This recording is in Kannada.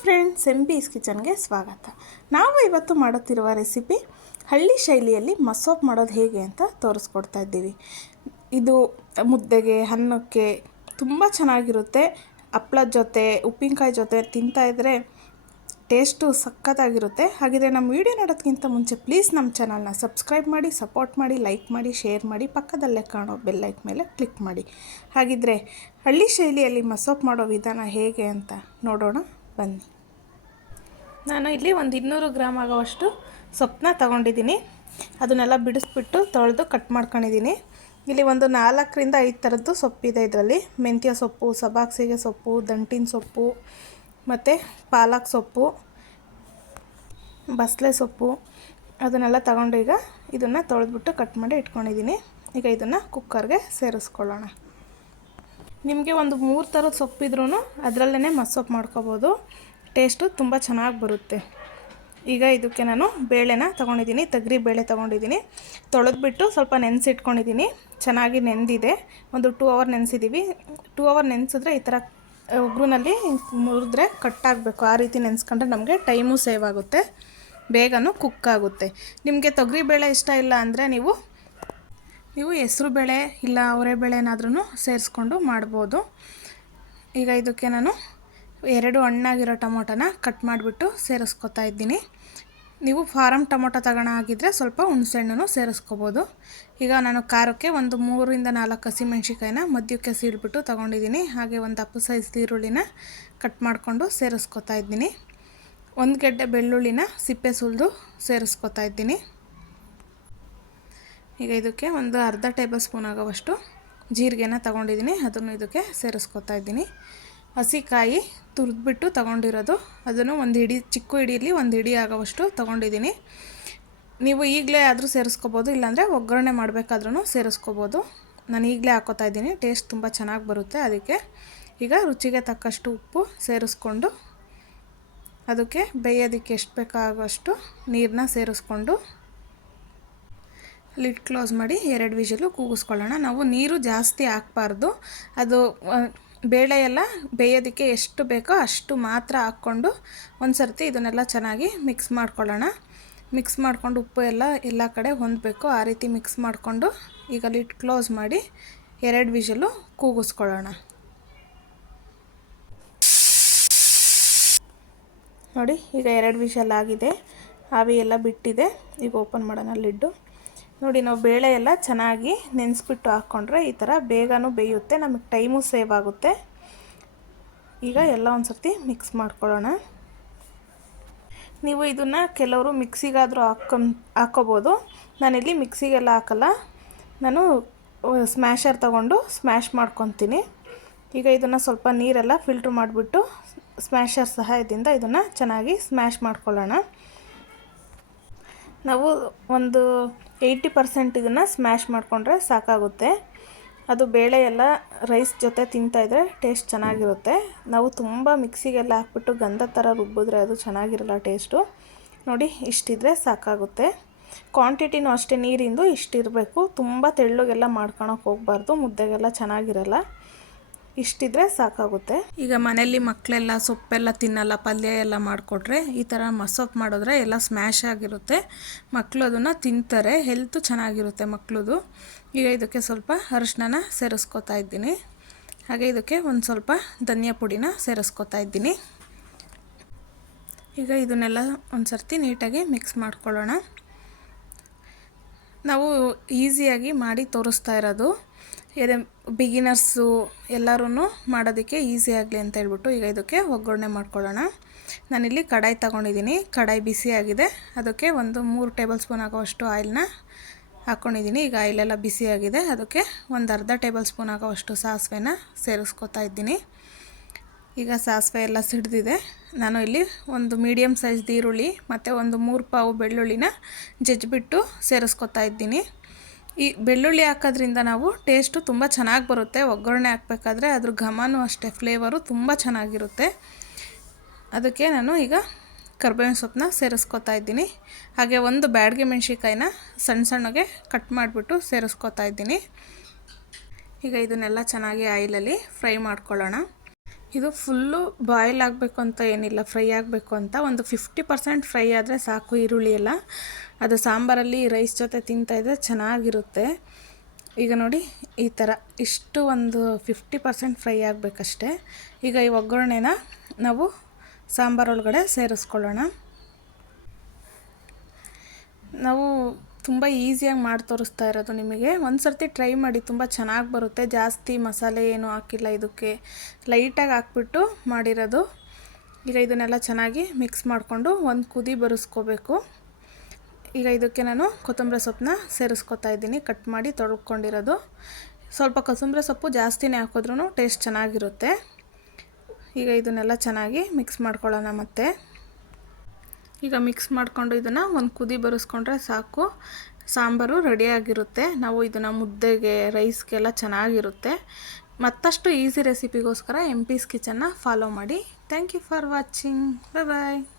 ಫ್ರೆಂಡ್ಸ್ ಎಂ ಇಸ್ ಕಿಚನ್ಗೆ ಸ್ವಾಗತ. ನಾವು ಇವತ್ತು ಮಾಡುತ್ತಿರುವ ರೆಸಿಪಿ ಹಳ್ಳಿ ಶೈಲಿಯಲ್ಲಿ ಮಸೋಪ್ ಮಾಡೋದು ಹೇಗೆ ಅಂತ ತೋರಿಸ್ಕೊಡ್ತಾ ಇದ್ದೀವಿ. ಇದು ಮುದ್ದೆಗೆ ಅನ್ನಕ್ಕೆ ತುಂಬ ಚೆನ್ನಾಗಿರುತ್ತೆ. ಹಪ್ಳದ ಜೊತೆ, ಉಪ್ಪಿನಕಾಯಿ ಜೊತೆ ತಿಂತಾ ಇದ್ದರೆ ಟೇಸ್ಟು ಸಖತ್ತಾಗಿರುತ್ತೆ. ಹಾಗಿದ್ರೆ ನಮ್ಮ ವೀಡಿಯೋ ನೋಡೋದಕ್ಕಿಂತ ಮುಂಚೆ ಪ್ಲೀಸ್ ನಮ್ಮ ಚಾನಲ್ನ ಸಬ್ಸ್ಕ್ರೈಬ್ ಮಾಡಿ ಸಪೋರ್ಟ್ ಮಾಡಿ ಲೈಕ್ ಮಾಡಿ ಶೇರ್ ಮಾಡಿ, ಪಕ್ಕದಲ್ಲೇ ಕಾಣೋ ಬೆಲ್ ಲೈಕ್ ಮೇಲೆ ಕ್ಲಿಕ್ ಮಾಡಿ. ಹಾಗಿದ್ರೆ ಹಳ್ಳಿ ಶೈಲಿಯಲ್ಲಿ ಮಸೋಪ್ ಮಾಡೋ ವಿಧಾನ ಹೇಗೆ ಅಂತ ನೋಡೋಣ. ಬನ್ನಿ. ನಾನು ಇಲ್ಲಿ ಒಂದು ಇನ್ನೂರು ಗ್ರಾಮ್ ಆಗೋವಷ್ಟು ಸೊಪ್ಪನ್ನ ತಗೊಂಡಿದ್ದೀನಿ. ಅದನ್ನೆಲ್ಲ ಬಿಡಿಸ್ಬಿಟ್ಟು ತೊಳೆದು ಕಟ್ ಮಾಡ್ಕೊಂಡಿದ್ದೀನಿ. ಇಲ್ಲಿ ಒಂದು ನಾಲ್ಕರಿಂದ ಐದು ಥರದ್ದು ಸೊಪ್ಪಿದೆ ಇದರಲ್ಲಿ. ಮೆಂತ್ಯ ಸೊಪ್ಪು ಸಬಾಕ್ಸಿಗೆ ಸೊಪ್ಪು, ದಂಟಿನ ಸೊಪ್ಪು, ಮತ್ತು ಪಾಲಕ್ ಸೊಪ್ಪು ಬಸಳೆ ಸೊಪ್ಪು, ಅದನ್ನೆಲ್ಲ ತಗೊಂಡು ಈಗ ಇದನ್ನು ತೊಳೆದ್ಬಿಟ್ಟು ಕಟ್ ಮಾಡಿ ಇಟ್ಕೊಂಡಿದ್ದೀನಿ. ಈಗ ಇದನ್ನು ಕುಕ್ಕರ್ಗೆ ಸೇರಿಸ್ಕೊಳ್ಳೋಣ. ನಿಮಗೆ ಒಂದು ಮೂರು ಥರದ ಸೊಪ್ಪಿದ್ರೂ ಅದರಲ್ಲೇ ಮಸೊಪ್ಪು ಮಾಡ್ಕೋಬೋದು. ಟೇಸ್ಟು ತುಂಬ ಚೆನ್ನಾಗಿ ಬರುತ್ತೆ. ಈಗ ಇದಕ್ಕೆ ನಾನು ಬೇಳೆನ ತೊಗೊಂಡಿದ್ದೀನಿ, ತಗ್ರಿ ಬೇಳೆ ತೊಗೊಂಡಿದ್ದೀನಿ. ತೊಳೆದ್ಬಿಟ್ಟು ಸ್ವಲ್ಪ ನೆನೆಸಿಟ್ಕೊಂಡಿದ್ದೀನಿ. ಚೆನ್ನಾಗಿ ನೆಂದಿದೆ. ಒಂದು ಟೂ ಅವರ್ ನೆನೆಸಿದ್ದೀವಿ ಟೂ ಅವರ್ ನೆನೆಸಿದ್ರೆ ಈ ಥರ ಉಗ್ರನಲ್ಲಿ ಮುರಿದ್ರೆ ಕಟ್ಟಾಗಬೇಕು ಆ ರೀತಿ ನೆನೆಸ್ಕೊಂಡ್ರೆ ನಮಗೆ ಟೈಮು ಸೇವ್ ಆಗುತ್ತೆ. ಬೇಗನೂ ಕುಕ್ ಆಗುತ್ತೆ. ನಿಮಗೆ ತೊಗರಿ ಬೇಳೆ ಇಷ್ಟ ಇಲ್ಲ ಅಂದರೆ ನೀವು ನೀವು ಹೆಸರು ಬೇಳೆ ಇಲ್ಲ ಅವರೆ ಬೇಳೆನಾದ್ರೂ ಸೇರಿಸ್ಕೊಂಡು ಮಾಡ್ಬೋದು. ಈಗ ಇದಕ್ಕೆ ನಾನು ಎರಡು ಹಣ್ಣಾಗಿರೋ ಟೊಮೊಟೊನ ಕಟ್ ಮಾಡಿಬಿಟ್ಟು ಸೇರಿಸ್ಕೊತಾ ಇದ್ದೀನಿ. ನೀವು ಫಾರಮ್ ಟೊಮೊಟೊ ತಗೋಣ ಆಗಿದ್ದರೆ ಸ್ವಲ್ಪ ಹುಣಸೆಹಣ್ಣು ಸೇರಿಸ್ಕೋಬೋದು. ಈಗ ನಾನು ಖಾರಕ್ಕೆ ಒಂದು ಮೂರಿಂದ ನಾಲ್ಕು ಹಸಿಮೆಣ್ಸಿಕಾಯಿನ ಮಧ್ಯಕ್ಕೆ ಸೀಳ್ಬಿಟ್ಟು ತೊಗೊಂಡಿದ್ದೀನಿ. ಹಾಗೆ ಒಂದು ಅಪ್ಪು ಸೈಜ್ ಈರುಳ್ಳಿನ ಕಟ್ ಮಾಡಿಕೊಂಡು ಸೇರಿಸ್ಕೊತಾ ಇದ್ದೀನಿ. ಒಂದು ಗೆಡ್ಡೆ ಬೆಳ್ಳುಳ್ಳಿನ ಸಿಪ್ಪೆ ಸುಲಿದು ಸೇರಿಸ್ಕೊತಾ ಇದ್ದೀನಿ. ಈಗ ಇದಕ್ಕೆ ಒಂದು ಅರ್ಧ ಟೇಬಲ್ ಸ್ಪೂನ್ ಆಗೋವಷ್ಟು ಜೀರಿಗೆನ ತಗೊಂಡಿದ್ದೀನಿ. ಅದನ್ನು ಇದಕ್ಕೆ ಸೇರಿಸ್ಕೊತಾ ಇದ್ದೀನಿ. ಹಸಿಕಾಯಿ ತುರಿದ್ಬಿಟ್ಟು ತೊಗೊಂಡಿರೋದು. ಅದನ್ನು ಒಂದು ಹಿಡಿ, ಚಿಕ್ಕ ಹಿಡಿಯಲ್ಲಿ ಒಂದು ಹಿಡಿ ಆಗೋವಷ್ಟು ತೊಗೊಂಡಿದ್ದೀನಿ. ನೀವು ಈಗಲೇ ಆದರೂ ಸೇರಿಸ್ಕೋಬೋದು, ಇಲ್ಲಾಂದರೆ ಒಗ್ಗರಣೆ ಮಾಡಬೇಕಾದ್ರೂ ಸೇರಿಸ್ಕೋಬೋದು. ನಾನು ಈಗಲೇ ಹಾಕೋತಾ ಇದ್ದೀನಿ. ಟೇಸ್ಟ್ ತುಂಬ ಚೆನ್ನಾಗಿ ಬರುತ್ತೆ ಅದಕ್ಕೆ. ಈಗ ರುಚಿಗೆ ತಕ್ಕಷ್ಟು ಉಪ್ಪು ಸೇರಿಸ್ಕೊಂಡು ಅದಕ್ಕೆ ಬೇಯೋದಕ್ಕೆ ಎಷ್ಟು ಬೇಕಾಗುವಷ್ಟು ನೀರನ್ನ ಸೇರಿಸ್ಕೊಂಡು ಲಿಡ್ ಕ್ಲೋಸ್ ಮಾಡಿ ಎರಡು ವಿಷಲು ಕೂಗಿಸ್ಕೊಳ್ಳೋಣ. ನಾವು ನೀರು ಜಾಸ್ತಿ ಹಾಕ್ಬಾರ್ದು. ಅದು ಬೇಳೆ ಎಲ್ಲ ಬೇಯೋದಕ್ಕೆ ಎಷ್ಟು ಬೇಕೋ ಅಷ್ಟು ಮಾತ್ರ ಹಾಕ್ಕೊಂಡು ಒಂದು ಸರ್ತಿ ಇದನ್ನೆಲ್ಲ ಚೆನ್ನಾಗಿ ಮಿಕ್ಸ್ ಮಾಡ್ಕೊಳ್ಳೋಣ. ಮಿಕ್ಸ್ ಮಾಡಿಕೊಂಡು ಉಪ್ಪು ಎಲ್ಲ ಎಲ್ಲ ಕಡೆ ಹೊಂದಬೇಕು. ಆ ರೀತಿ ಮಿಕ್ಸ್ ಮಾಡಿಕೊಂಡು ಈಗ ಲಿಡ್ ಕ್ಲೋಸ್ ಮಾಡಿ ಎರಡು ವಿಷಲು ಕೂಗಿಸ್ಕೊಳ್ಳೋಣ. ನೋಡಿ, ಈಗ ಎರಡು ವಿಷಲ್ ಆಗಿದೆ. ಆವಿ ಎಲ್ಲ ಬಿಟ್ಟಿದೆ. ಈಗ ಓಪನ್ ಮಾಡೋಣ ಲಿಡ್ಡು. ನೋಡಿ, ನಾವು ಬೇಳೆ ಎಲ್ಲ ಚೆನ್ನಾಗಿ ನೆನೆಸ್ಬಿಟ್ಟು ಹಾಕ್ಕೊಂಡ್ರೆ ಈ ಥರ ಬೇಗನೂ ಬೇಯುತ್ತೆ, ನಮಗೆ ಟೈಮು ಸೇವ್ ಆಗುತ್ತೆ. ಈಗ ಎಲ್ಲ ಒಂದು ಸರ್ತಿ ಮಿಕ್ಸ್ ಮಾಡ್ಕೊಳ್ಳೋಣ. ನೀವು ಇದನ್ನು ಕೆಲವರು ಮಿಕ್ಸಿಗಾದರೂ ಹಾಕ್ಕೊಂ ಹಾಕ್ಕೋಬೋದು ನಾನಿಲ್ಲಿ ಮಿಕ್ಸಿಗೆಲ್ಲ ಹಾಕಲ್ಲ. ನಾನು ಸ್ಮ್ಯಾಶರ್ ತಗೊಂಡು ಸ್ಮ್ಯಾಶ್ ಮಾಡ್ಕೊತೀನಿ. ಈಗ ಇದನ್ನು ಸ್ವಲ್ಪ ನೀರೆಲ್ಲ ಫಿಲ್ಟ್ರ್ ಮಾಡಿಬಿಟ್ಟು ಸ್ಮ್ಯಾಶರ್ ಸಹಾಯದಿಂದ ಇದನ್ನು ಚೆನ್ನಾಗಿ ಸ್ಮ್ಯಾಶ್ ಮಾಡ್ಕೊಳ್ಳೋಣ. ನಾವು ಒಂದು ಏಯ್ಟಿ ಪರ್ಸೆಂಟ್ ಇದನ್ನು ಸ್ಮ್ಯಾಶ್ ಮಾಡಿಕೊಂಡ್ರೆ ಸಾಕಾಗುತ್ತೆ. ಅದು ಬೇಳೆ ಎಲ್ಲ ರೈಸ್ ಜೊತೆ ತಿಂತಾಯಿದ್ರೆ ಟೇಸ್ಟ್ ಚೆನ್ನಾಗಿರುತ್ತೆ. ನಾವು ತುಂಬ ಮಿಕ್ಸಿಗೆಲ್ಲ ಹಾಕ್ಬಿಟ್ಟು ಗಂಧ ಥರ ರುಬ್ಬಿದ್ರೆ ಅದು ಚೆನ್ನಾಗಿರಲ್ಲ ಟೇಸ್ಟು. ನೋಡಿ, ಇಷ್ಟಿದ್ರೆ ಸಾಕಾಗುತ್ತೆ. ಕ್ವಾಂಟಿಟಿನೂ ಅಷ್ಟೇ ನೀರಿಂದು ಇಷ್ಟಿರಬೇಕು. ತುಂಬ ತೆಳ್ಳಗೆಲ್ಲ ಮಾಡ್ಕೊಳಕ್ಕೆ ಹೋಗಬಾರ್ದು. ಮುದ್ದೆಗೆಲ್ಲ ಚೆನ್ನಾಗಿರಲ್ಲ. ಇಷ್ಟಿದ್ರೆ ಸಾಕಾಗುತ್ತೆ. ಈಗ ಮನೆಯಲ್ಲಿ ಮಕ್ಕಳೆಲ್ಲ ಸೊಪ್ಪೆಲ್ಲ ತಿನ್ನಲ್ಲ, ಪಲ್ಯ ಎಲ್ಲ ಮಾಡಿಕೊಟ್ರೆ ಈ ಥರ ಮಸೊಪ್ಪು ಮಾಡಿದ್ರೆ ಎಲ್ಲ ಸ್ಮ್ಯಾಶ್ ಆಗಿರುತ್ತೆ. ಮಕ್ಕಳು ಅದನ್ನು ತಿಂತಾರೆ ಹೆಲ್ತು ಚೆನ್ನಾಗಿರುತ್ತೆ ಮಕ್ಕಳದು ಈಗ ಇದಕ್ಕೆ ಸ್ವಲ್ಪ ಅರಿಶಿನ ಸೇರಿಸ್ಕೊತಾ ಇದ್ದೀನಿ. ಹಾಗೆ ಇದಕ್ಕೆ ಒಂದು ಸ್ವಲ್ಪ ಧನಿಯಾ ಪುಡಿನ ಸೇರಿಸ್ಕೊತಾ ಇದ್ದೀನಿ. ಈಗ ಇದನ್ನೆಲ್ಲ ಒಂದು ಸರ್ತಿ ನೀಟಾಗಿ ಮಿಕ್ಸ್ ಮಾಡ್ಕೊಳ್ಳೋಣ. ನಾವು ಈಸಿಯಾಗಿ ಮಾಡಿ ತೋರಿಸ್ತಾ ಇರೋದು. ಇದೆ ಬಿಗಿನರ್ಸು ಎಲ್ಲರೂ ಮಾಡೋದಕ್ಕೆ ಈಸಿ ಆಗಲಿ ಅಂತ ಹೇಳ್ಬಿಟ್ಟು ಈಗ ಇದಕ್ಕೆ ಒಗ್ಗರಣೆ ಮಾಡ್ಕೊಳ್ಳೋಣ. ನಾನಿಲ್ಲಿ ಕಡಾಯಿ ತಗೊಂಡಿದ್ದೀನಿ. ಕಡಾಯಿ ಬಿಸಿಯಾಗಿದೆ ಅದಕ್ಕೆ ಒಂದು ಮೂರು ಟೇಬಲ್ ಸ್ಪೂನ್ ಆಗೋವಷ್ಟು ಆಯಿಲ್ನ ಹಾಕ್ಕೊಂಡಿದ್ದೀನಿ ಈಗ ಆಯಿಲೆಲ್ಲ ಬಿಸಿಯಾಗಿದೆ ಅದಕ್ಕೆ ಒಂದು ಅರ್ಧ ಟೇಬಲ್ ಸ್ಪೂನ್ ಆಗೋವಷ್ಟು ಸಾಸಿವೆನ ಸೇರಿಸ್ಕೊತಾ ಇದ್ದೀನಿ. ಈಗ ಸಾಸಿವೆ ಎಲ್ಲ ಸಿಡ್ದಿದೆ. ನಾನು ಇಲ್ಲಿ ಒಂದು ಮೀಡಿಯಮ್ ಸೈಜ್ ಈರುಳ್ಳಿ ಮತ್ತು ಒಂದು ಮೂರು ಪಾವು ಬೆಳ್ಳುಳ್ಳಿನ ಜಜ್ಜಿಬಿಟ್ಟು ಸೇರಿಸ್ಕೊತಾ ಇದ್ದೀನಿ. ಈ ಬೆಳ್ಳುಳ್ಳಿ ಹಾಕೋದ್ರಿಂದ ನಾವು ಟೇಸ್ಟು ತುಂಬ ಚೆನ್ನಾಗಿ ಬರುತ್ತೆ. ಒಗ್ಗರಣೆ ಹಾಕಬೇಕಾದ್ರೆ ಅದ್ರ ಘಮನೂ ಅಷ್ಟೇ, ಫ್ಲೇವರು ತುಂಬ ಚೆನ್ನಾಗಿರುತ್ತೆ. ಅದಕ್ಕೆ ನಾನು ಈಗ ಕರ್ಬೇವಿನ ಸೊಪ್ಪನ್ನ ಸೇರಿಸ್ಕೊತಾ ಇದ್ದೀನಿ. ಹಾಗೆ ಒಂದು ಬ್ಯಾಡ್ಗೆ ಮೆಣಸಿಕಾಯಿನ ಸಣ್ಣ ಸಣ್ಣಗೆ ಕಟ್ ಮಾಡಿಬಿಟ್ಟು ಸೇರಿಸ್ಕೊತಾ ಇದ್ದೀನಿ. ಈಗ ಇದನ್ನೆಲ್ಲ ಚೆನ್ನಾಗಿ ಆಯಿಲಲ್ಲಿ ಫ್ರೈ ಮಾಡ್ಕೊಳ್ಳೋಣ. ಇದು ಫುಲ್ಲು ಬಾಯ್ಲ್ ಆಗಬೇಕು ಅಂತ ಏನಿಲ್ಲ, ಫ್ರೈ ಆಗಬೇಕು ಅಂತ. ಒಂದು ಫಿಫ್ಟಿ ಪರ್ಸೆಂಟ್ ಫ್ರೈ ಆದರೆ ಸಾಕು ಈರುಳ್ಳಿ ಎಲ್ಲ. ಅದು ಸಾಂಬಾರಲ್ಲಿ ರೈಸ್ ಜೊತೆ ತಿಂತಾಯಿದ್ರೆ ಚೆನ್ನಾಗಿರುತ್ತೆ. ಈಗ ನೋಡಿ ಈ ಥರ ಇಷ್ಟು ಒಂದು ಫಿಫ್ಟಿ ಪರ್ಸೆಂಟ್ ಫ್ರೈ ಆಗಬೇಕಷ್ಟೆ. ಈಗ ಈ ಒಗ್ಗರಣೆನ ನಾವು ಸಾಂಬಾರೊಳಗಡೆ ಸೇರಿಸ್ಕೊಳ್ಳೋಣ. ನಾವು ತುಂಬ ಈಸಿಯಾಗಿ ಮಾಡಿ ತೋರಿಸ್ತಾ ಇರೋದು ನಿಮಗೆ. ಒಂದು ಸರ್ತಿ ಟ್ರೈ ಮಾಡಿ ತುಂಬ ಚೆನ್ನಾಗಿ ಬರುತ್ತೆ. ಜಾಸ್ತಿ ಮಸಾಲೆ ಏನೂ ಹಾಕಿಲ್ಲ ಇದಕ್ಕೆ. ಲೈಟಾಗಿ ಹಾಕ್ಬಿಟ್ಟು ಮಾಡಿರೋದು. ಈಗ ಇದನ್ನೆಲ್ಲ ಚೆನ್ನಾಗಿ ಮಿಕ್ಸ್ ಮಾಡಿಕೊಂಡು ಒಂದು ಕುದಿ ಬರೆಸ್ಕೋಬೇಕು. ಈಗ ಇದಕ್ಕೆ ನಾನು ಕೊತ್ತಂಬರಿ ಸೊಪ್ಪನ್ನ ಸೇರಿಸ್ಕೊತಾ ಇದ್ದೀನಿ. ಕಟ್ ಮಾಡಿ ತೊಳ್ಕೊಂಡಿರೋದು. ಸ್ವಲ್ಪ ಕೊತ್ತಂಬರಿ ಸೊಪ್ಪು ಜಾಸ್ತಿನೇ ಹಾಕಿದ್ರೂ ಟೇಸ್ಟ್ ಚೆನ್ನಾಗಿರುತ್ತೆ. ಈಗ ಇದನ್ನೆಲ್ಲ ಚೆನ್ನಾಗಿ ಮಿಕ್ಸ್ ಮಾಡ್ಕೊಳ್ಳೋಣ ಮತ್ತೆ. ಈಗ ಮಿಕ್ಸ್ ಮಾಡಿಕೊಂಡು ಇದನ್ನು ಒಂದು ಕುದಿ ಬರೆಸ್ಕೊಂಡ್ರೆ ಸಾಕು. ಸಾಂಬಾರು ರೆಡಿಯಾಗಿರುತ್ತೆ. ನಾವು ಇದನ್ನು ಮುದ್ದೆಗೆ, ರೈಸ್ಗೆಲ್ಲ ಚೆನ್ನಾಗಿರುತ್ತೆ. ಮತ್ತಷ್ಟು ಈಸಿ ರೆಸಿಪಿಗೋಸ್ಕರ ಎಂ ಪೀಸ್ ಕಿಚನ್ನ ಫಾಲೋ ಮಾಡಿ. Thank you for watching bye bye